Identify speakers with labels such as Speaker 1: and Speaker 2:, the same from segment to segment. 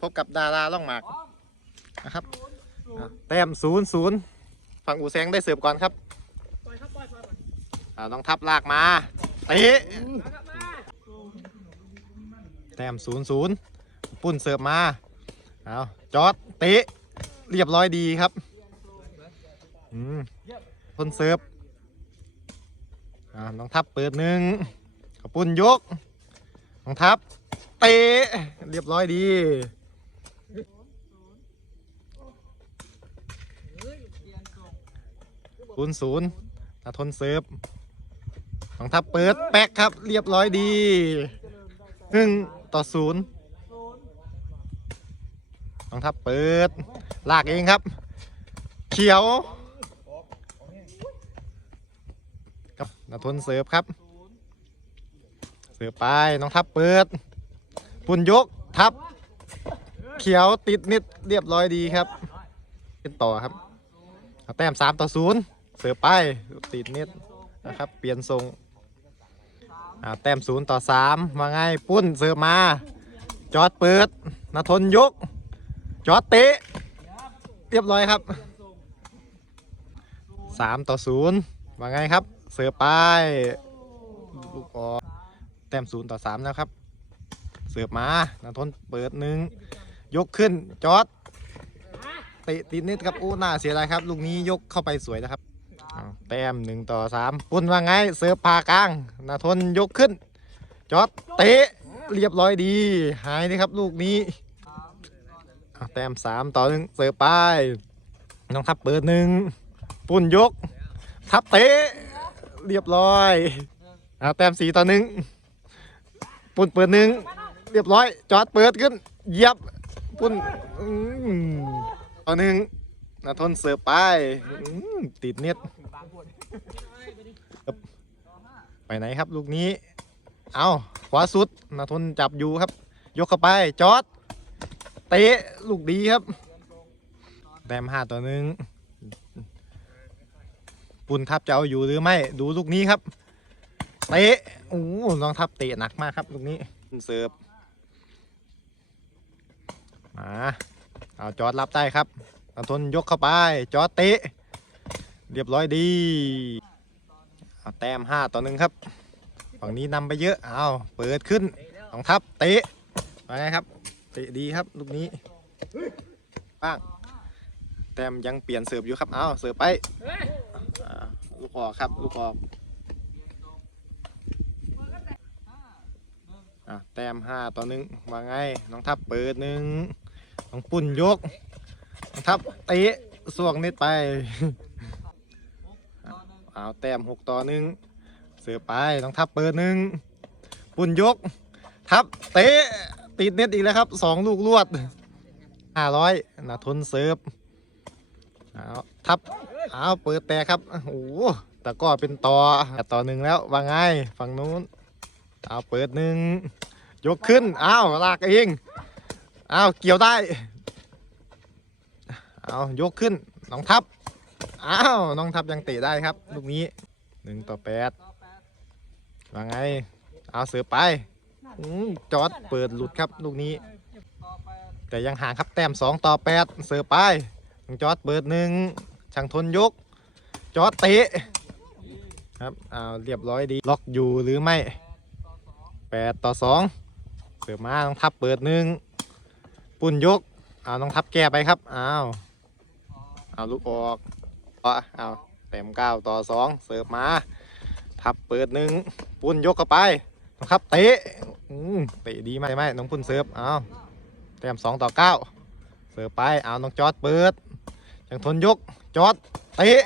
Speaker 1: พบกับดาราล่องหมากนะครับอะแต้มศูนย์ศูนย์ฝั่งอูแซงได้เสิร์ฟก่อนครับ
Speaker 2: ปล่อยครับปล่อยปล่อยปล่อย
Speaker 1: อ่าน้องทับลากมาเตะ
Speaker 2: ครับมา
Speaker 1: แต้มศูนย์ศูนย์ปุ่นเสิร์ฟมาเอาจอดเตะเรียบร้อยดีครับอืมคนเสิร์ฟอ่าน้องทับเปิดหนึ่งขปุ่นยก น้องทับ เตะ เรียบร้อยดีศูนย์ศูนย์นาทนเซิร์ฟสองทับเปิดแป๊กครับ เรียบร้อยดีหนึ่งต่อศูนย์สองทับเปิด ลากเองครับ เขียวครับนาทนเซิร์ฟครับ สิร์ฟไปน้องทับเปิด ปุ่นยกทับ เขียวติดนิดเรียบร้อยดีครับเป็นต่อครับเอาแต้มสามต่อศูนย์เสือไปติดนิดนะครับ เปลี่ยนทรงอ่าแต้มศูนย์ต่อสามว่าไงปุ้นเสือมา จอดเปิดนาทนยก จอดเตะ เรียบร้อยครับสามต่อศูนย์ว่าไงครับ เสือไปลูกออ แต้มศูนย์ต่อสามแล้วครับ เสือมานาทนเปิดหนึ่งยกขึ้นจอดเตะติดนิดครับอู้น่าเสียดายครับ ลูกนี้ยกเข้าไปสวยนะครับแต้มหนึ่งต่อสามปุ้นว่าไงเสิร์ฟพากลางนาทนยกขึ้น จอดเตะเรียบร้อยดี หายเลยครับลูกนี้แต้มสามต่อหนึ่งเสิร์ฟไปน้องทับเปิดหนึ่งปุ้นยก ทับเตะเรียบร้อยอแต้มสี่ต่อหนึ่ง ปุ้นเปิดหนึ่งเรียบร้อย จอดเปิดขึ้นเหยียบปุ้นอืมต่อหนึ่งนาทนเสิร์ฟไปอืมติดเน็ตไปไหนครับลูกนี้ เอาขวาสุดนาทนจับอยู่ครับ ยกเข้าไปจอดเตะลูกดีครับแต้มห้าต่อหนึ่งปุ่นทับจะเอาอยู่หรือไม่ดูลูกนี้ครับ เตะโอ้โหน้องทับเตะหนักมากครับลูกนี้เสิร์ฟมาเอาจอดรับได้ครับนาทนยกเข้าไป จอดเตะ เรียบร้อยดีเอาแต้มห้าต่อหนึ่งครับฝั่งนี้นำไปเยอะเอาเปิดขึ้นสองทับเตะไปไงครับเตะดีครับลูกนี้ป้างแต้มยังเปลี่ยนเสิร์ฟอยู่ครับเอาเสิร์ฟไปอ่าลูกออกครับลูกออก อะแต้มห้าต่อหนึ่งว่าไง น้องทับเปิดหนึ่งน้องปุ่นยก น้องทับตะสวงนิดไปเอาแต้มหกต่อหนึ่งเสือไปน้องทับเปิดหนึ่งปุ่นยก ทับเตะติดเน็ตอีกแล้วครับสองลูกลวดห้าร้อยนาทนเสิร์ฟเอาทับเอาเปิดแต่ครับโอ้โหแต่ก็เป็นต่อต่อหนึ่งแล้วว่าไงฝั่งนู้น เอาเปิดหนึ่งยกขึ้น อ้าวลากเอง อ้าว เกี่ยวได้ เอายกขึ้น น้องทับ อ้าว น้องทับยังเตะได้ครับ ลูกนี้หนึ่งต่อแปดว่าไง เอาเสือไปอจอดเปิดหลุดครับลูกนี้ แต่ยังห่างครับแต้มสองต่อแปดเสือไปจอดเปิดหนึ่งช่างทนยก จอดเตะครับอ้าวเรียบร้อยดี ล็อกอยู่หรือไม่ แปดต่อสองเสือมาน้องทับเปิดหนึ่งปุ่นยกเอาน้องทับแก้ไปครับเอาเอาลูกออกเอาเอาเต็มเก้าต่อสองเสิร์ฟมาทับเปิดหนึ่งปุ่นยกเข้าไปน้องทับเตะอืมเตะดีไหมไหมน้องปุ่นเสิร์ฟเอาเต็มสองต่อเก้าเสิร์ฟไปเอาน้องจอดเปิดจังทนยกจอดเตะ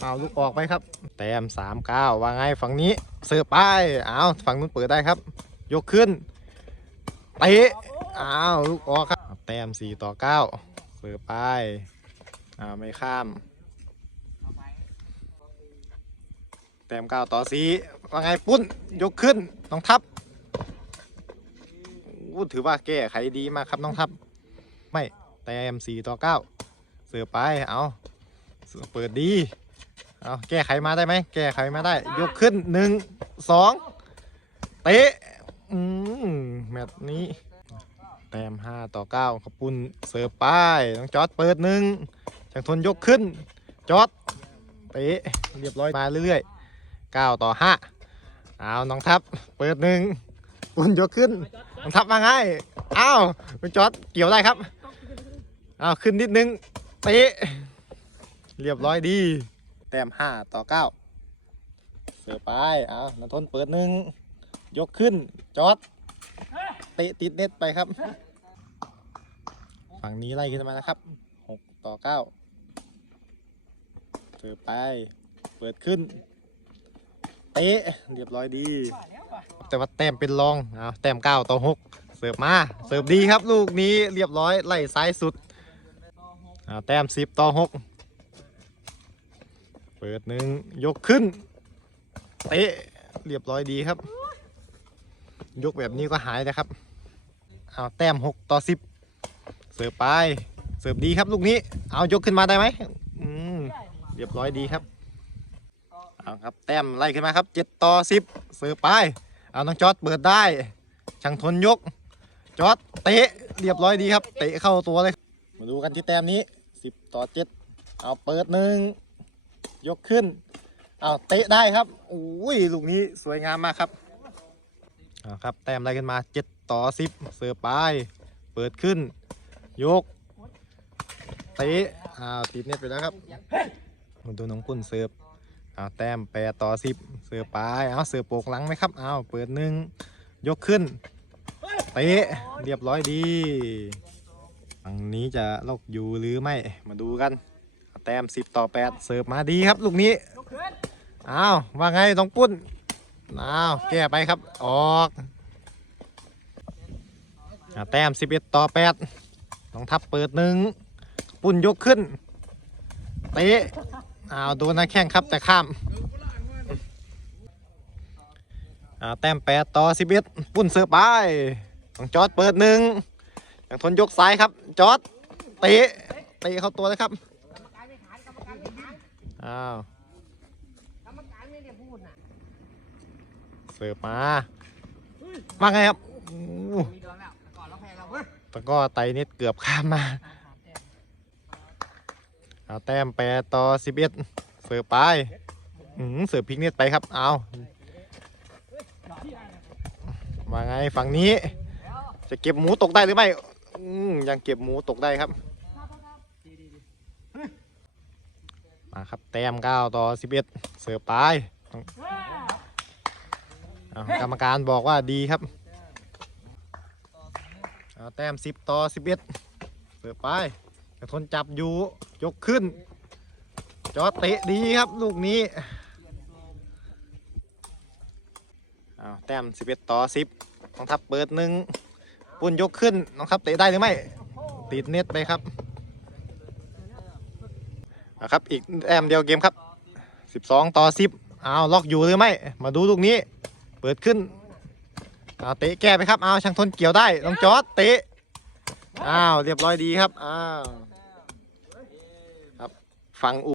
Speaker 1: เอาลูกออกไปครับ แต้มสามเก้าว่าไงฝั่งนี้เสิร์ฟไปเอาฝั่งนู้นเปิดได้ครับ ยกขึ้นเตะอ้าวลูกออกครับ แต้มสี่ต่อเก้าเสือไปอ้าวไม่ข้าม แต้มเก้าต่อสี่ว่าไงปุ้นยกขึ้นน้องทับอู้ถือว่าแก้ไขดีมากครับน้องทับ ไม่แต้มสี่ต่อเก้าเสือไปเอาเสือเปิดดี เอาแก้ไขมาได้ไหม แก้ไขมาได้ ยกขึ้นหนึ่งสองเตะอืมแมตช์นี้ แต้มห้าต่อเก้าขอบปุ้นเสิร์ฟไปน้องจอดเปิดหนึ่งช่างทนยกขึ้น จอดเตะเรียบร้อยมาเรื่อยๆเก้าต่อห้าเอาน้องทัพเปิดหนึ่งปุ้นยกขึ้นน้องทัพมาไงอ้าวคุณจอดเกี่ยวได้ครับอ้าวขึ้นนิดนึงเตะเรียบร้อยดี แต้มห้าต่อเก้าเสิร์ฟไปเอานันทนเปิดหนึ่งยกขึ้นจอดเตะติดเน็ตไปครับ ฝั่งนี้ไล่ขึ้นมานะครับหกต่อเก้าเสิร์ฟไปเปิดขึ้นเตะเรียบร้อยดี แต่ว่าแต้มเป็นรองเอาแต้มเก้าต่อหกเสิร์ฟมาเสิร์ฟดีครับลูกนี้เรียบร้อยไล่ซ้ายสุดเอาแต้มสิบต่อหก เปิดหนึ่งยกขึ้น เตะเรียบร้อยดีครับ ยกแบบนี้ก็หายนะครับเอาแต้มหกต่อสิบเสิร์ฟไป เสิร์ฟดีครับลูกนี้ เอายกขึ้นมาได้ไหมอืมเรียบร้อยดีครับเอาครับแต้มไล่ขึ้นมาครับเจ็ดต่อสิบเสิร์ฟไปเอาน้องจอดเปิดได้ช่างทนยก จอดเตะเรียบร้อยดีครับ เตะเข้าตัวเลย มาดูกันที่แต้มนี้สิบต่อเจ็ดเอาเปิดหนึ่ง ยกขึ้นเอาเตะได้ครับอุ้ยลูกนี้สวยงามมากครับเอาครับ แต้มไล่ขึ้นมาเจ็ดต่อสิบเสิร์ฟไปเปิดขึ้น ยกเตะอ้าวติดเน็ตไปแล้วครับมาดูน้องปุ้นเสิร์ฟเอาแต้มแปดต่อสิบเสือไปเอาเสือโปกหลังไหมครับเอาเปิดหนึ่งยกขึ้นเตะเรียบร้อยดีฝั่งนี้จะลกอยู่หรือไม่มาดูกัน ต้มสิบต่อแปดเสิร์ฟมาดีครับ ลูกนี้ อ้าว ว่าไงต้องปุ้น อ้าว แก้ไปครับ ออกแต้มสิบเอ็ดต่อแปดต้องทับเปิดหนึ่งปุ้นยกขึ้นเตะอ้าวโดนนะแข้งครับแต่ข้ามอ่าแต้มแปดต่อสิบเอ็ดปุ่นเสือไปต้องจอดเปิดหนึ่งอย่างทนยกซ้ายครับ จอดเตะเตะเข้าตัวเลยครับ อ้าว
Speaker 2: กรรมการไม่ได้พูดน่ะ
Speaker 1: เสิร์ฟมาว่าไงครับอู้
Speaker 2: มีโดนแล้วแต่ก่อนเราแพ้เราเว้ย
Speaker 1: แตะก็ไตนิดเกือบข้ามมาเอาแต้มแปดต่อสิบเอ็ดเสิร์ฟไปอืมเสิร์ฟพลิกเน็ตไปครับเอาว่าไงฝั่งนี้ จะเก็บหมูตกได้หรือไม่อืมยังเก็บหมูตกได้ครับ มาครับแต้ม9ต่อ11เสิร์ฟไปต้องเอากรรมการบอกว่าดีครับแต้ม10ต่อ11เสิร์ฟไปแต่ทนจับอยู่ยกขึ้น จอเตะดีครับลูกนี้แต้ม11ต่อ10น้องทัพเปิดหนึ่งปุ่นยกขึ้นน้องทัพเตะได้หรือไม่ ติดเน็ตไปครับ นะครับ อีกแอมเดียวเกมครับ 12 ต่อ 10เอาล็อกอยู่หรือไม่ มาดูลูกนี้ เปิดขึ้นเอาเตะแก้ไปครับเอาช่างทนเกี่ยวได้ต้องจอดเตะอ้าวเรียบร้อยดีครับอ้าวครับฟังอุ